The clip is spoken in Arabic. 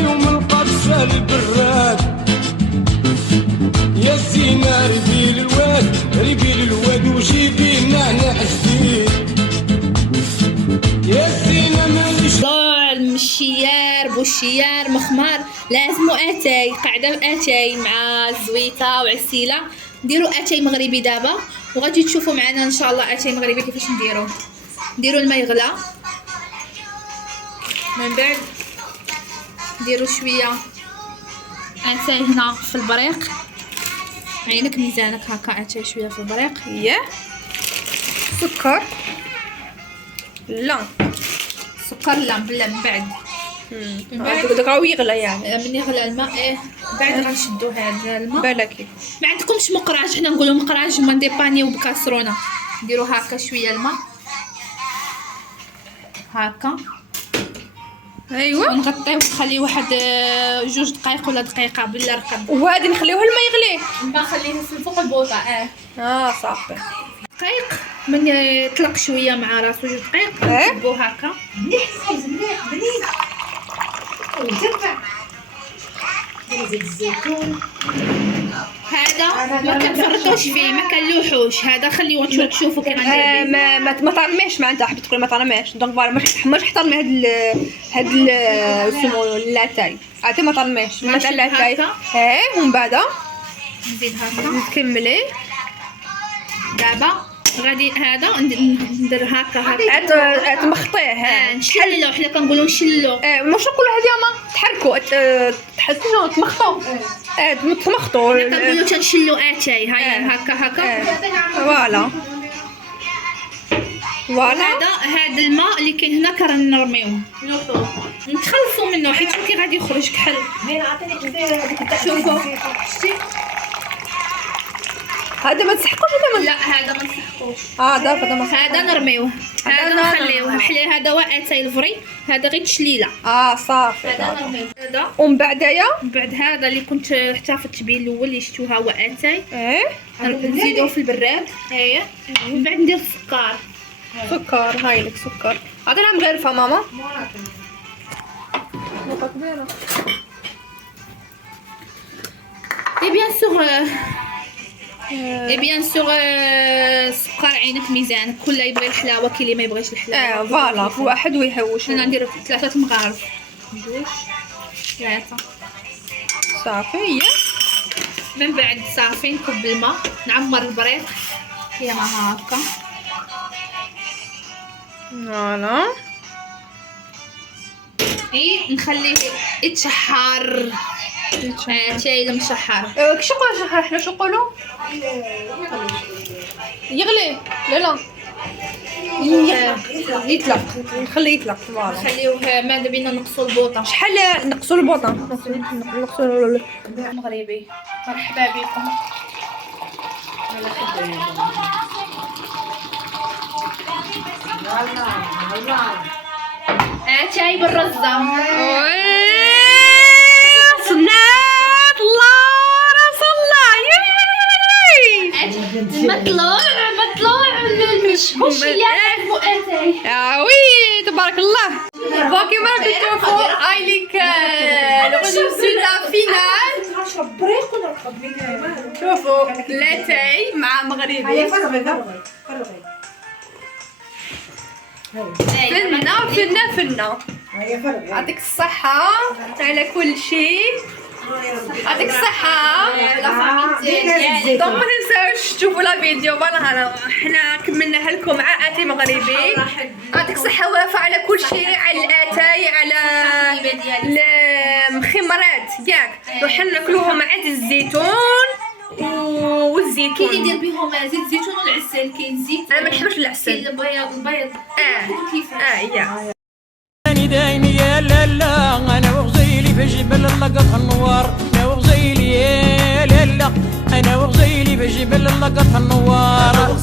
يوم القرصة البراد يا زينة ربي للواد وجيبي نعناع جديد يا زينة ماليش ضال مشيار بوشيار مخمار لازمو اتاي قاعده اتاي مع الزويته وعسيله. نديرو اتاي مغربي دابا وغادي تشوفوا معنا ان شاء الله اتاي مغربي كيفاش نديرو الماء يغلى، من بعد نديرو شويه اتاي هنا في البريق. عينك ميزانك هكا اتاي شويه في البريق. ياه سكر لا سكر لا بلا من بعد دغاو يغلى يعني من يغلى الماء بعد غنشدو هذا الماء. بالك ما عندكمش مقراج، حنا نقولوا مقراج وما نديبانيو بكاسرونه. نديرو هكا شويه الماء هكا ايوا ونغطيوه ونخليه واحد 2 دقائق ولا دقيقه بلا رقد. وهادي نخليوه الماء يغلي نخليه في فوق البوطه صافي دقيق من يطلق شويه مع راسو 2 دقائق نكبو هكا مليح ويتبع زيت الزيتون. هذا ما كنفرطوش فيه ما كنلوحوش. هذا خليوه تشوفوا كي غندير ما طرميش معناتها حبيت تقولي ما طرميش دونك فوالا ماش حطرمي هاد سمو لاتاي عرفتي ما طرميش مثلا لاتاي ومن بعد نزيد هكا نكملي دابا غادي هذا ندير هكا تمخطيه نشللو. حنا كنقولوا نشللو ماشي نقولوا هذه ما تحركوا تحسوا تمخطوا تمخطوا كنقولوا تنشلو اتاي هاي هكا فوالا هذا الماء اللي كاين هنا كنرميوه نتخلصوا منه حيت كي غادي يخرج كحل. شوفوا شتي هذا ما تسحقوش لا هذا ما نسحقوش. دابا هذا نرميوه هذا نخليوه بحال هذا هو اتاي الفري. هذا غير تشليله صافي هذا نرميوه. هذا ومن بعدايا من بعد هذا اللي كنت حتى في التبين الاول اللي شفتوها هو اتاي نزيدوه في البراد. من بعد ندير سكر هاي لك سكر عطينا مغرفه ماما كبيره. بيان سور السكر عينك ميزانك. كل يبغي الحلاوه كاين اللي ما يبغيش الحلاوه. فوالا في واحد ويهوش. انا ندير 3 مغارف 2 3 صافي. من بعد صافي نكب الماء نعمر البريق كيما هكا فوالا نخليه يتشحر. شاي المشحر كيش نقولوا شحر حنا شو نقولوا يغلي لا يطلق نخليه يطلق. فوالا نخليوه ماذا بينا نقصوا البوطه. شحال نقصوا البوطه نقصوا مغربي. مرحبا بكم. اتاي بالرزه صنات الله رسول الله مطلوع مش لازم اتاي تبارك الله. باقي ما تشوفوا هاي ليك الريزولتا فينال. شوفوا لاتاي مع مغربي فنة يعطيك الصحة على كل شيء. يعطيك الصحة. دونك ما تنساوش تشوفوا لا فيديو. فوالا حنا كملناها لكم مع اتاي مغربي. يعطيك الصحة وافا على كل شيء، على الاتاي على المخمرات ياك روحنا ناكلوهم مع زيت الزيتون والزيتون. كاين اللي يدير بهم زيت الزيتون والعسل. كاين زيت انا ما نحبش العسل. كاين البيض كيفاش دايني يا لالا انا وغزيلي في جبل لقط النوار. انا وغزيلي يا لالا انا وغزيلي في جبل لقط النوار.